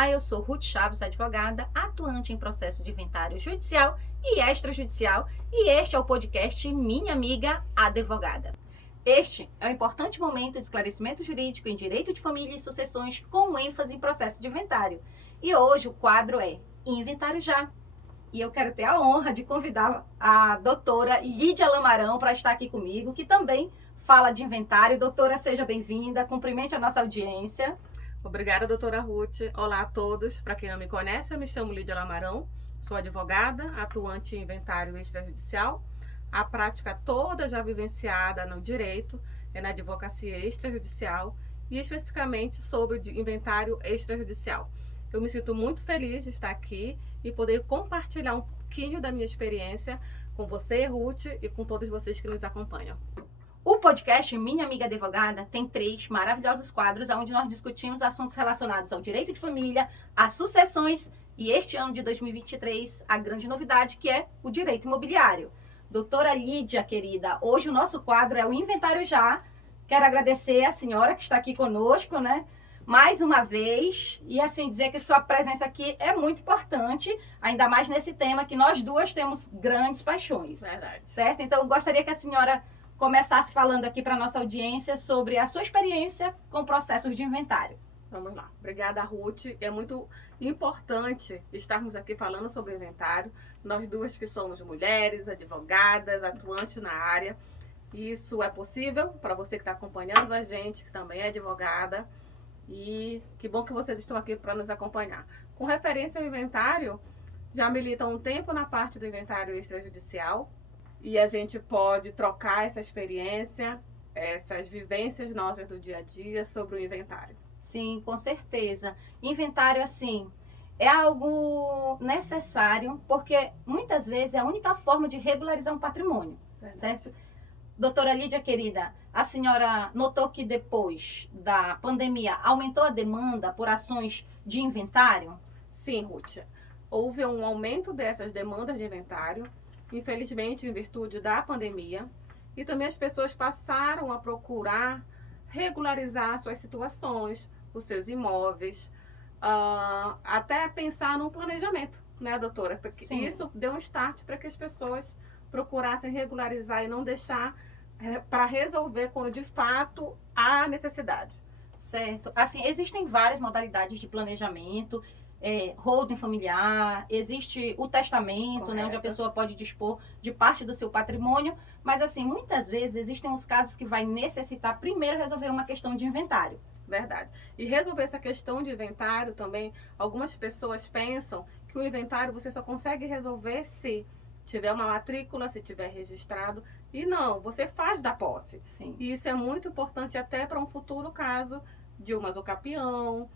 Olá, eu sou Ruth Chaves, advogada, atuante em processo de inventário judicial e extrajudicial, e este é o podcast Minha Amiga Advogada. Este é um importante momento de esclarecimento jurídico em direito de família e sucessões com ênfase em processo de inventário. E hoje o quadro é Inventário Já. E eu quero ter a honra de convidar a doutora Lídia Lamarão para estar aqui comigo, que também fala de inventário. Doutora, seja bem-vinda, cumprimente a nossa audiência. Obrigada, doutora Ruth. Olá a todos. Para quem não me conhece, eu me chamo Lídia Lamarão, sou advogada, atuante em inventário extrajudicial. A prática toda já vivenciada no direito é na advocacia extrajudicial e especificamente sobre o inventário extrajudicial. Eu me sinto muito feliz de estar aqui e poder compartilhar um pouquinho da minha experiência com você, Ruth, e com todos vocês que nos acompanham. O podcast Minha Amiga Advogada tem 3 maravilhosos quadros onde nós discutimos assuntos relacionados ao direito de família, às sucessões e este ano de 2023, a grande novidade que é o direito imobiliário. Doutora Lídia, querida, hoje o nosso quadro é o Inventário Já. Quero agradecer a senhora que está aqui conosco, né? Mais uma vez, e assim dizer que sua presença aqui é muito importante, ainda mais nesse tema que nós duas temos grandes paixões. Verdade. Certo? Então, eu gostaria que a senhora começasse falando aqui para a nossa audiência sobre a sua experiência com processos de inventário. Vamos lá. Obrigada, Ruth. É muito importante estarmos aqui falando sobre inventário. Nós duas que somos mulheres, advogadas, atuantes na área. Isso é possível para você que está acompanhando a gente, que também é advogada. E que bom que vocês estão aqui para nos acompanhar. Com referência ao inventário, já milito há um tempo na parte do inventário extrajudicial. E a gente pode trocar essa experiência, essas vivências nossas do dia a dia sobre o inventário. Sim, com certeza. Inventário, assim, é algo necessário, porque muitas vezes é a única forma de regularizar um patrimônio, certo? Doutora Lídia, querida, a senhora notou que depois da pandemia aumentou a demanda por ações de inventário? Sim, Ruth. Houve um aumento dessas demandas de inventário, infelizmente em virtude da pandemia, e também as pessoas passaram a procurar regularizar suas situações, os seus imóveis, até pensar num planejamento, né, doutora? Porque Sim. Isso deu um start para que as pessoas procurassem regularizar e não deixar para resolver quando de fato há necessidade. Certo. Assim, existem várias modalidades de planejamento, holding familiar, existe o testamento, né, onde a pessoa pode dispor de parte do seu patrimônio, mas assim, muitas vezes existem os casos que vai necessitar primeiro resolver uma questão de inventário. Verdade. E resolver essa questão de inventário também, algumas pessoas pensam que o inventário você só consegue resolver se tiver uma matrícula, se tiver registrado, e não, você faz da posse. Sim. E isso é muito importante até para um futuro caso de uma usucapião,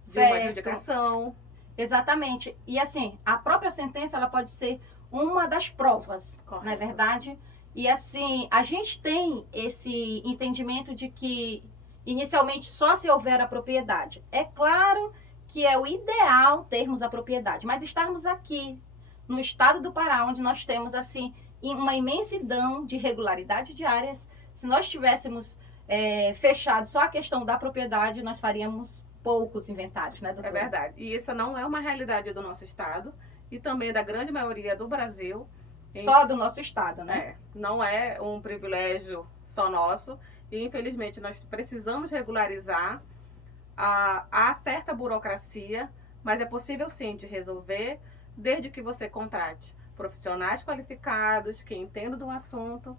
de Certo. uma adjudicação. Exatamente. E assim, a própria sentença ela pode ser uma das provas, Correto. não é verdade? E assim, a gente tem esse entendimento de que inicialmente só se houver a propriedade. É claro que é o ideal termos a propriedade, mas estarmos aqui no estado do Pará, onde nós temos assim uma imensidão de irregularidade de áreas, se nós tivéssemos fechado só a questão da propriedade, nós faríamos poucos inventários, né, doutora? É verdade. E isso não é uma realidade do nosso estado e também da grande maioria do Brasil. Só do nosso estado, né? Não é um privilégio só nosso. E infelizmente nós precisamos regularizar. Há certa burocracia, mas é possível sim de resolver, desde que você contrate profissionais qualificados, que entendam do assunto.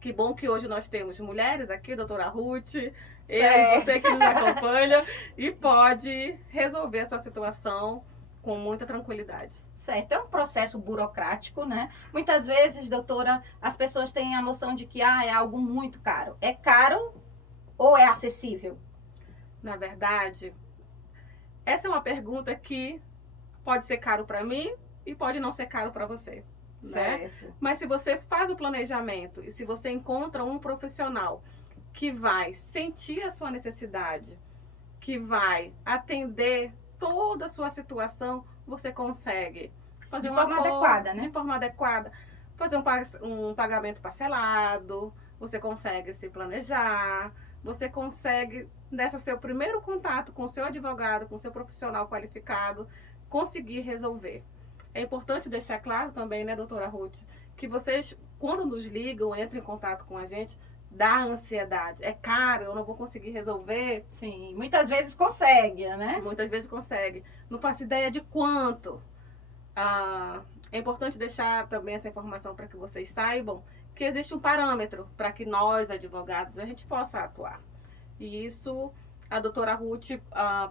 Que bom que hoje nós temos mulheres aqui, doutora Ruth, eu e você que nos acompanha, e pode resolver a sua situação com muita tranquilidade. Certo, é um processo burocrático, né? Muitas vezes, doutora, as pessoas têm a noção de que é algo muito caro. É caro ou é acessível? Na verdade, essa é uma pergunta que pode ser caro para mim e pode não ser caro para você. Certo. Né? Mas se você faz o planejamento e se você encontra um profissional que vai sentir a sua necessidade, que vai atender toda a sua situação, você consegue fazer de forma adequada, né? De forma adequada. Fazer um pagamento parcelado, você consegue se planejar, você consegue, nesse seu primeiro contato com o seu advogado, com o seu profissional qualificado, conseguir resolver. É importante deixar claro também, né, doutora Ruth, que vocês, quando nos ligam, entram em contato com a gente, dá ansiedade. É caro, eu não vou conseguir resolver. Sim, muitas vezes consegue, né? Muitas vezes consegue. Não faço ideia de quanto. É importante deixar também essa informação para que vocês saibam que existe um parâmetro para que nós, advogados, a gente possa atuar. E isso a doutora Ruth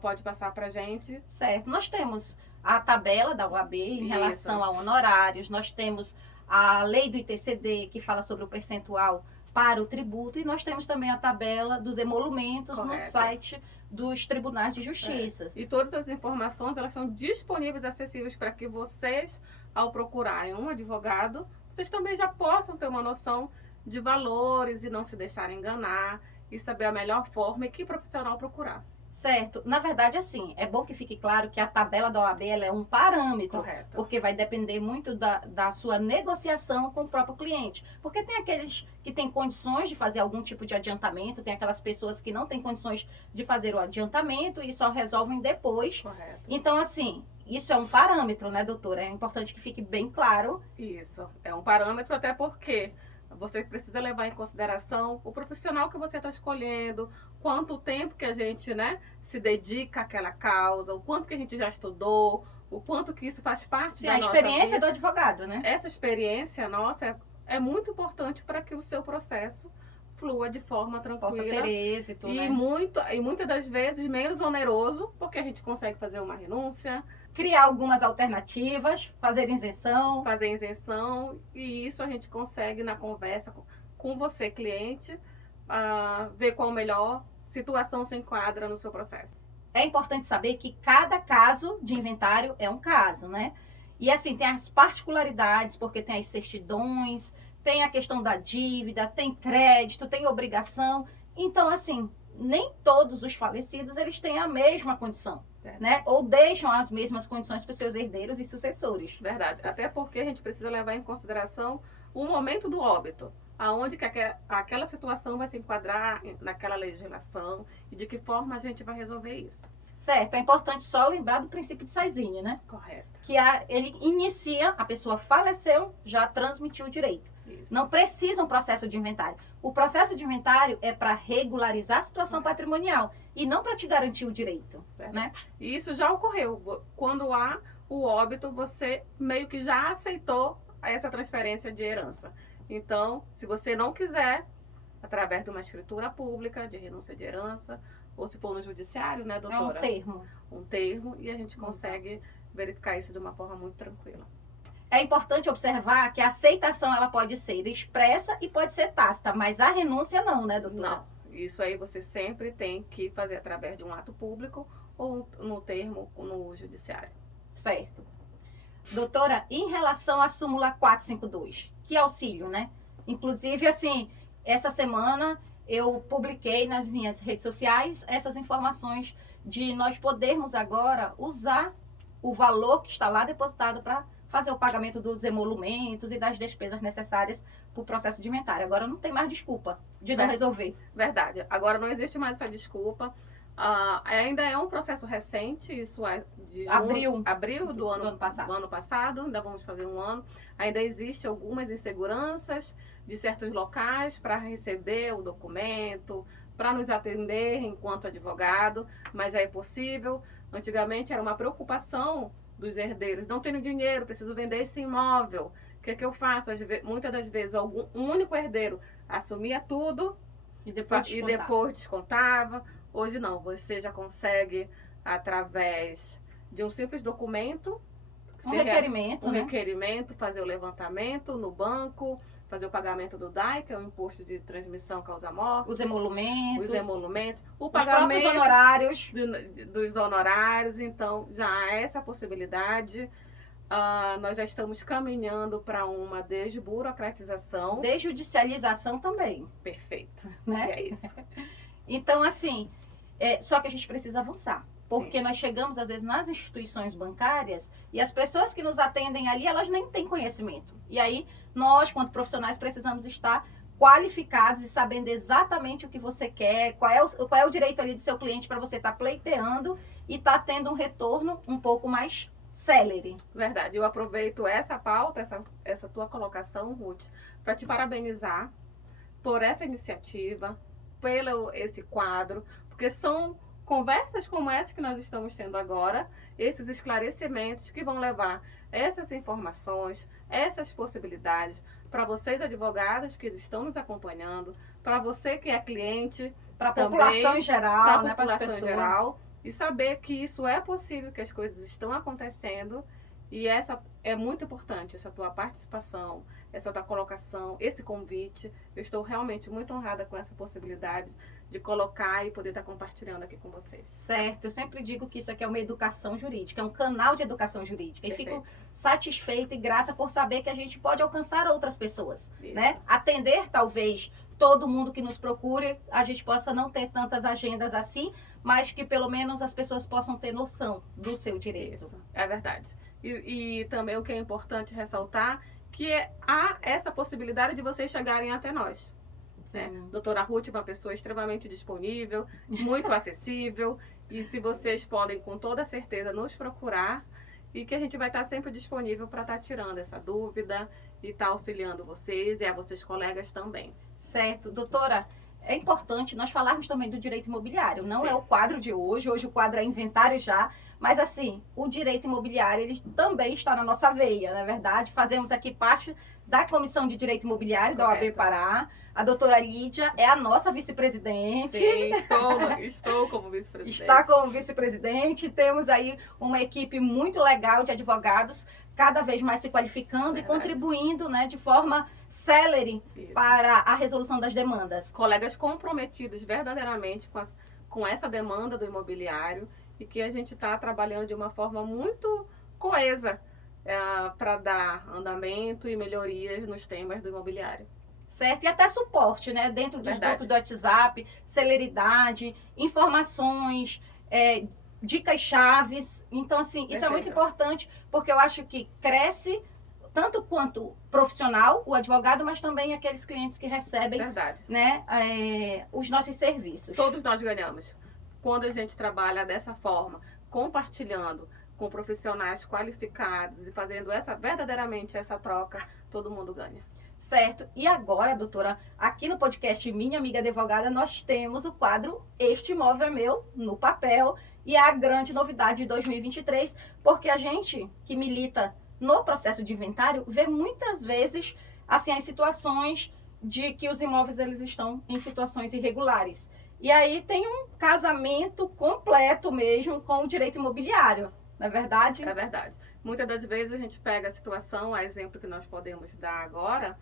pode passar para a gente. Certo. Nós temos a tabela da OAB em relação a honorários, nós temos a lei do ITCD, que fala sobre o percentual para o tributo, e nós temos também a tabela dos emolumentos no site dos tribunais de justiça. E todas as informações, elas são disponíveis, acessíveis para que vocês, ao procurarem um advogado, vocês também já possam ter uma noção de valores e não se deixarem enganar e saber a melhor forma e que profissional procurar. Certo. Na verdade, assim, é bom que fique claro que a tabela da OAB ela é um parâmetro, Correto. Porque vai depender muito da sua negociação com o próprio cliente. Porque tem aqueles que têm condições de fazer algum tipo de adiantamento, tem aquelas pessoas que não têm condições de fazer o adiantamento e só resolvem depois. Correto. Então, assim, isso é um parâmetro, né, doutora? É importante que fique bem claro. Isso, é um parâmetro até porque você precisa levar em consideração o profissional que você está escolhendo, quanto tempo que a gente, né, se dedica àquela causa, o quanto que a gente já estudou, o quanto que isso faz parte da nossa vida. A experiência do advogado, né? Essa experiência nossa é muito importante para que o seu processo flua de forma tranquila. Possa ter êxito, e né? E muitas das vezes menos oneroso, porque a gente consegue fazer uma renúncia, criar algumas alternativas, fazer isenção. Fazer isenção, e isso a gente consegue na conversa com você, cliente, ver qual melhor situação se enquadra no seu processo. É importante saber que cada caso de inventário é um caso, né? E assim, tem as particularidades, porque tem as certidões, tem a questão da dívida, tem crédito, tem obrigação. Então, assim, nem todos os falecidos, eles têm a mesma condição, né? Ou deixam as mesmas condições para os seus herdeiros e sucessores. Verdade. Até porque a gente precisa levar em consideração o momento do óbito, aonde que aquela situação vai se enquadrar naquela legislação e de que forma a gente vai resolver isso. Certo. É importante só lembrar do princípio de Saizinho, né? Correto. Que ele inicia, a pessoa faleceu, já transmitiu o direito. Isso. Não precisa um processo de inventário. O processo de inventário é para regularizar a situação patrimonial e não para te garantir o direito, né? E isso já ocorreu. Quando há o óbito, você meio que já aceitou essa transferência de herança. Então, se você não quiser, através de uma escritura pública, de renúncia de herança, ou se for no judiciário, né, doutora? É um termo. Um termo, e a gente consegue verificar isso de uma forma muito tranquila. É importante observar que a aceitação ela pode ser expressa e pode ser tácita, mas a renúncia não, né, doutora? Não. Isso aí você sempre tem que fazer através de um ato público ou no termo no judiciário. Certo. Doutora, em relação à súmula 452, que auxílio, né? Inclusive, assim, essa semana eu publiquei nas minhas redes sociais essas informações de nós podermos agora usar o valor que está lá depositado para fazer o pagamento dos emolumentos e das despesas necessárias para o processo de inventário. Agora não tem mais desculpa de não resolver. Verdade. Agora não existe mais essa desculpa. Ainda é um processo recente, isso é de abril do ano passado, ainda vamos fazer um ano. Ainda existe algumas inseguranças de certos locais para receber o documento, para nos atender enquanto advogado, mas já é possível. Antigamente era uma preocupação dos herdeiros, não tenho dinheiro, preciso vender esse imóvel. O que é que eu faço? Muitas das vezes um único herdeiro assumia tudo e depois descontava. Hoje não, você já consegue, através de um simples documento, requerimento, fazer o levantamento no banco, fazer o pagamento do DAI, que é o imposto de transmissão causa-morte, os emolumentos, o pagamento honorários dos honorários. Então, já há essa possibilidade. Nós já estamos caminhando para uma desburocratização. Desjudicialização também. Perfeito. Né? É isso. Então, assim, só que a gente precisa avançar. Porque Sim. nós chegamos, às vezes, nas instituições bancárias e as pessoas que nos atendem ali, elas nem têm conhecimento. E aí, nós, quanto profissionais, precisamos estar qualificados e sabendo exatamente o que você quer, qual é o direito ali do seu cliente para você estar pleiteando e estar tendo um retorno um pouco mais célere. Verdade. Eu aproveito essa pauta, essa tua colocação, Ruth, para te parabenizar por essa iniciativa, pelo esse quadro, porque são conversas como essa que nós estamos tendo agora, esses esclarecimentos que vão levar essas informações, essas possibilidades para vocês advogados que estão nos acompanhando, para você que é cliente, para a população em geral, né, para as pessoas em geral, e saber que isso é possível, que as coisas estão acontecendo. E essa é muito importante, essa tua participação, essa tua colocação, esse convite. Eu estou realmente muito honrada com essa possibilidade de colocar e poder estar compartilhando aqui com vocês. Certo, eu sempre digo que isso aqui é uma educação jurídica, é um canal de educação jurídica. Perfeito. E fico satisfeita e grata por saber que a gente pode alcançar outras pessoas, né? Atender, talvez, todo mundo que nos procure, a gente possa não ter tantas agendas assim, mas que pelo menos as pessoas possam ter noção do seu direito. Isso, é verdade. E também o que é importante ressaltar, que há essa possibilidade de vocês chegarem até nós. Né? Doutora Ruth é uma pessoa extremamente disponível, muito acessível, e se vocês podem com toda certeza nos procurar, e que a gente vai estar sempre disponível para estar tirando essa dúvida e estar auxiliando vocês e a vocês colegas também. Certo. Doutora, é importante nós falarmos também do direito imobiliário. Não Sim. É o quadro de hoje o quadro é inventário já, mas assim, o direito imobiliário ele também está na nossa veia, não é verdade? Fazemos aqui parte da Comissão de Direito Imobiliário da OAB Pará. A doutora Lídia é a nossa vice-presidente. Sim, estou como vice-presidente. Está como vice-presidente. Temos aí uma equipe muito legal de advogados, cada vez mais se qualificando e contribuindo, né, de forma célere para a resolução das demandas. Colegas comprometidos verdadeiramente com essa demanda do imobiliário e que a gente está trabalhando de uma forma muito coesa para dar andamento e melhorias nos temas do imobiliário. Certo? E até suporte, né? Dentro dos grupos do WhatsApp, celeridade, informações, dicas chaves. Então, assim, isso é muito importante, porque eu acho que cresce tanto quanto profissional, o advogado, mas também aqueles clientes que recebem, né, os nossos serviços. Todos nós ganhamos. Quando a gente trabalha dessa forma, compartilhando com profissionais qualificados e fazendo verdadeiramente essa troca, todo mundo ganha. Certo. E agora, doutora, aqui no podcast Minha Amiga Advogada, nós temos o quadro Este Imóvel é Meu, no papel, e é a grande novidade de 2023, porque a gente que milita no processo de inventário vê muitas vezes assim, as situações de que os imóveis eles estão em situações irregulares. E aí tem um casamento completo mesmo com o direito imobiliário, não é verdade? É verdade. Muitas das vezes a gente pega a situação, a exemplo que nós podemos dar agora,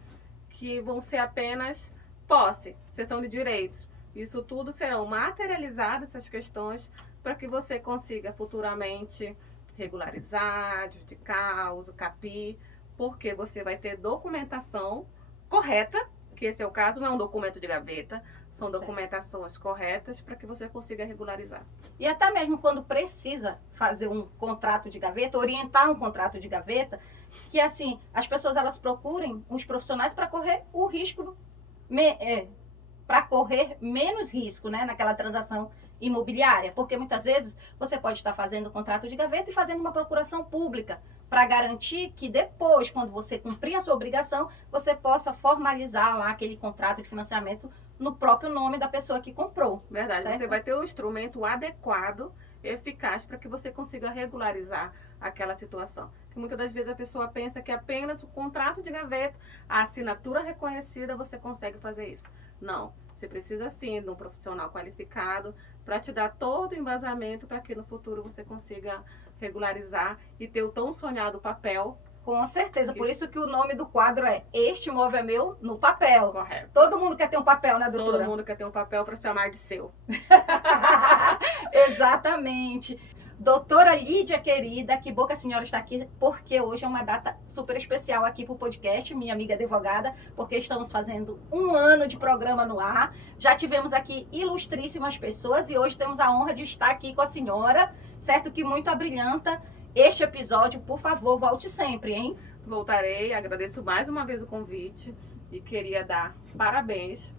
que vão ser apenas posse, cessão de direitos. Isso tudo serão materializadas, essas questões, para que você consiga futuramente regularizar, adjudicar, uso CAPI, porque você vai ter documentação correta, que esse é o caso, não é um documento de gaveta, são documentações corretas para que você consiga regularizar. E até mesmo quando precisa fazer um contrato de gaveta, orientar um contrato de gaveta, que assim, as pessoas elas procurem os profissionais para correr o risco, para correr menos risco, né, naquela transação imobiliária, porque muitas vezes você pode estar fazendo o contrato de gaveta e fazendo uma procuração pública para garantir que depois, quando você cumprir a sua obrigação, você possa formalizar lá aquele contrato de financiamento no próprio nome da pessoa que comprou. Verdade, certo? Você vai ter o instrumento adequado, eficaz, para que você consiga regularizar aquela situação. Porque muitas das vezes a pessoa pensa que apenas o contrato de gaveta, a assinatura reconhecida, você consegue fazer isso. Não, você precisa sim de um profissional qualificado para te dar todo o embasamento para que no futuro você consiga regularizar e ter o tão sonhado papel. Com certeza, por isso que o nome do quadro é Este Imóvel é Meu, no papel. Correto. Todo mundo quer ter um papel, né, doutora? Todo mundo quer ter um papel para chamar de seu. Exatamente. Doutora Lídia, querida, que bom que a senhora está aqui, porque hoje é uma data super especial aqui para o podcast, Minha Amiga Advogada, porque estamos fazendo 1 ano de programa no ar. Já tivemos aqui ilustríssimas pessoas e hoje temos a honra de estar aqui com a senhora, certo? Que muito abrilhanta este episódio. Por favor, volte sempre, hein? Voltarei, agradeço mais uma vez o convite e queria dar parabéns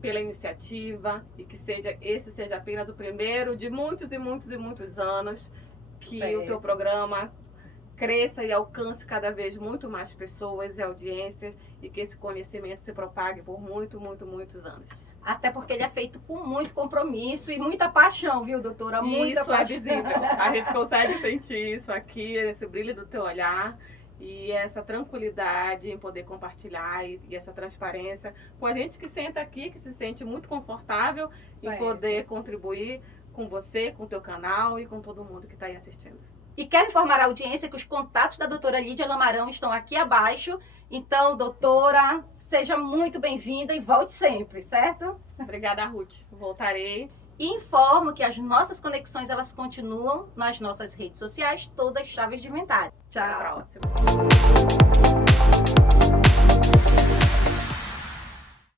pela iniciativa e que esse seja apenas o primeiro de muitos e muitos e muitos anos que Certo. o teu programa cresça e alcance cada vez muito mais pessoas e audiências e que esse conhecimento se propague por muitos anos. Até porque ele é feito com muito compromisso e muita paixão, viu, doutora? Muita Isso é paixão. visível. A gente consegue sentir isso aqui, esse brilho do teu olhar e essa tranquilidade em poder compartilhar e essa transparência com a gente que senta aqui, que se sente muito confortável em Certo. poder contribuir com você, com o teu canal e com todo mundo que está aí assistindo. E quero informar a audiência que os contatos da doutora Lídia Lamarão estão aqui abaixo. Então, doutora, seja muito bem-vinda e volte sempre, certo? Obrigada, Ruth. Voltarei. E informo que as nossas conexões elas continuam nas nossas redes sociais, todas chaves de inventário. Até a Tchau! próxima.